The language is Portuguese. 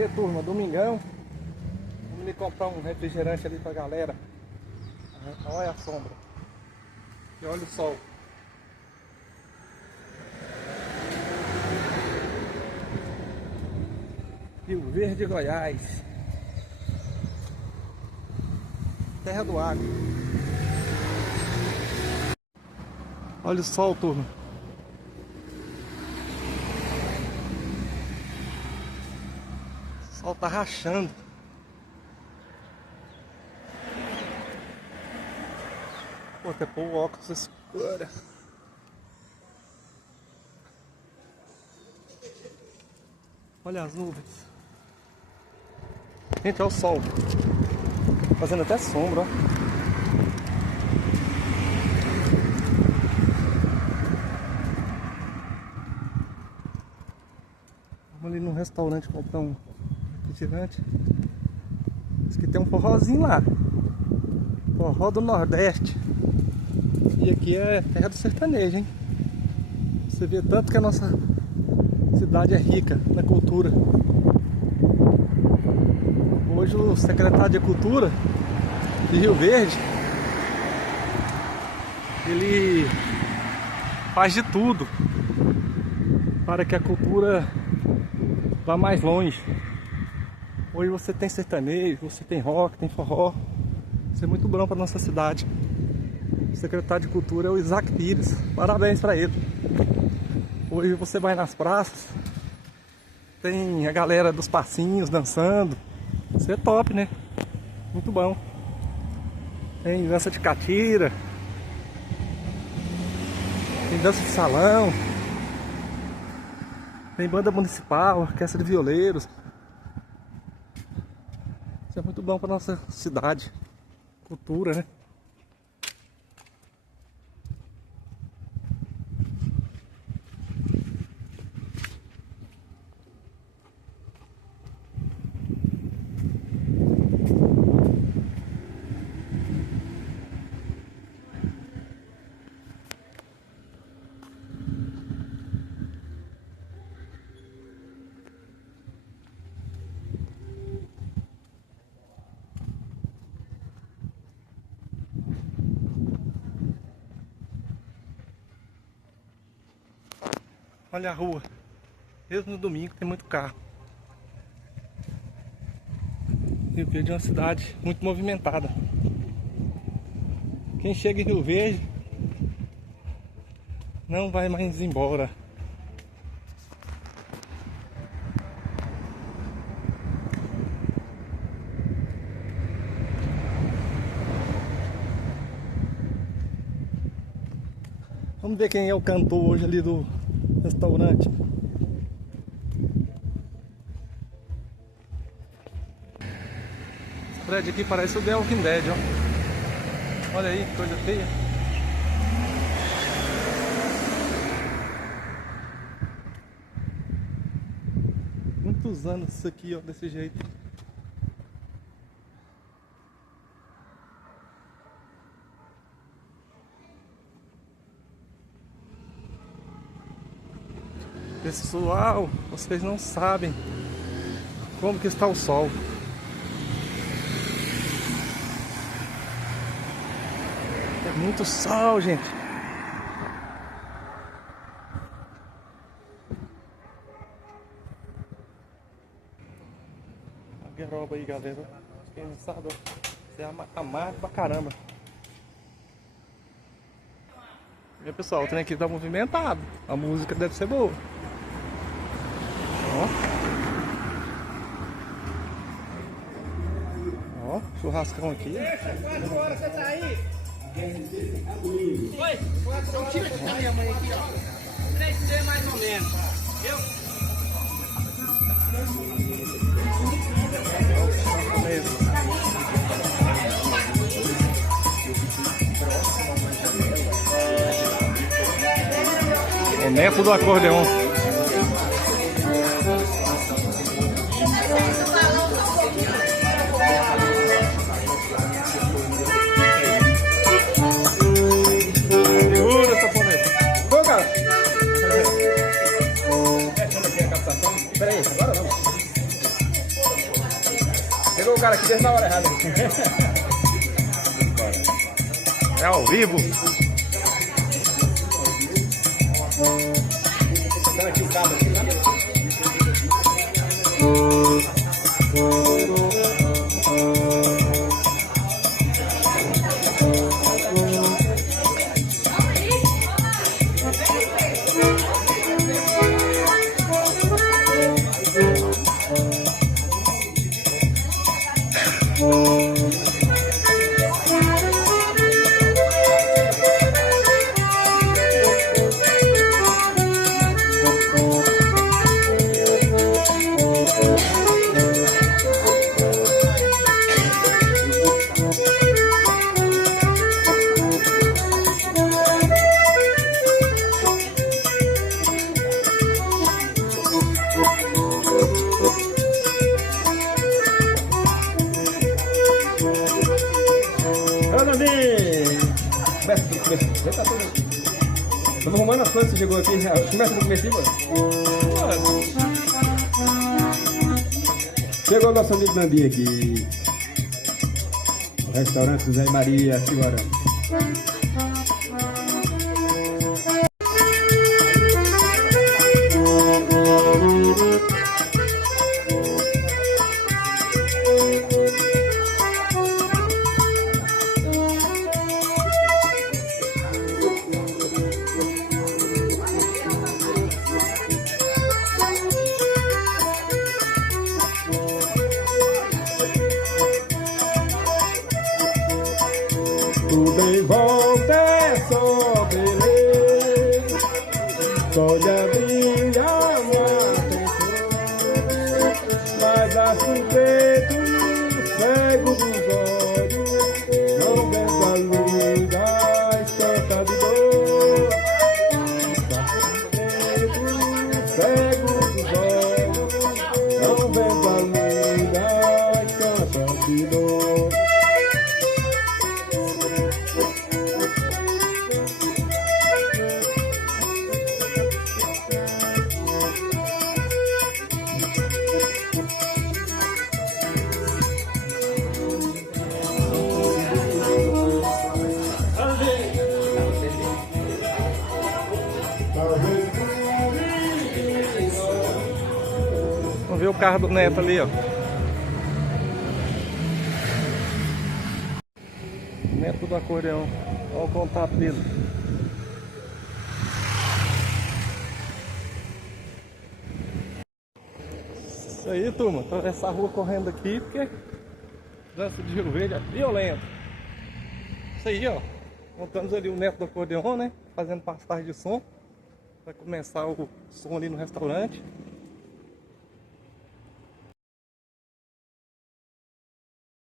E turma, domingão. Vamos ali comprar um refrigerante ali pra galera. Olha a sombra. E olha o sol. Rio Verde, Goiás. Terra do Agro. Olha o sol, turma. O sol tá rachando. Vou até pôr o óculos escuro. Olha as nuvens. Gente, olha o sol. Fazendo até sombra, ó. Vamos ali num restaurante comprar um refrigerante. Diz que tem um forrozinho lá. Forró do Nordeste. E aqui é terra do sertanejo, hein? Você vê tanto que a nossa cidade é rica na cultura. Hoje o secretário de Cultura de Rio Verde, ele faz de tudo para que a cultura vá mais longe. Hoje você tem sertanejo, você tem rock, tem forró. Isso é muito bom para nossa cidade. O secretário de Cultura é o Isaac Pires. Parabéns para ele. Hoje você vai nas praças, tem a galera dos passinhos dançando. Isso é top, né? Muito bom. Tem dança de catira, tem dança de salão, tem banda municipal, orquestra de violeiros. Isso é muito bom para nossa cidade. Cultura, né? Olha a rua. Mesmo no domingo tem muito carro. Rio Verde é uma cidade muito movimentada. Quem chega em Rio Verde não vai mais embora. Vamos ver quem é o cantor hoje ali do restaurante. Esse prédio aqui parece o The Walking Dead, ó. Olha aí, que coisa feia. Muitos anos isso aqui, ó, desse jeito. Pessoal, vocês não sabem como que está o sol. É muito sol, gente. A gueroba aí, galera. Quem não sabe, ó, você amarga pra caramba. E pessoal, o trem aqui tá movimentado. A música deve ser boa. Ó, churrascão aqui. Quantas horas você tá aí? Oi? Então tira essa minha mãe aqui, ó. 3D mais ou menos. Viu? O neto do acordeon. Segura essa poneta. Ô, cara. Peraí, agora não. cara aqui desde na hora errada. É ao vivo. Tá aqui o cabo aqui, tá? Estamos arrumando as coisas, você chegou aqui. Começa do começo, mano. Chegou o nosso amigo Nandinho aqui. O restaurante José e Maria, aqui agora. Tudo em volta é só beleza, pode abrir a atenção, mas acho preto no cego dos olhos, não vendo a luz da estampa de dor. Acho preto no cego dos olhos, não vendo a luz da estampa de dor. Vamos ver o carro do Neto ali, ó. Neto do acordeão. Olha o contato dele. Isso aí, turma. Atravessar a rua correndo aqui porque dança de Rio Verde é violento. Isso aí, ó. Montamos ali o Neto do acordeão, né? Fazendo passagem de som. Vai começar o som ali no restaurante.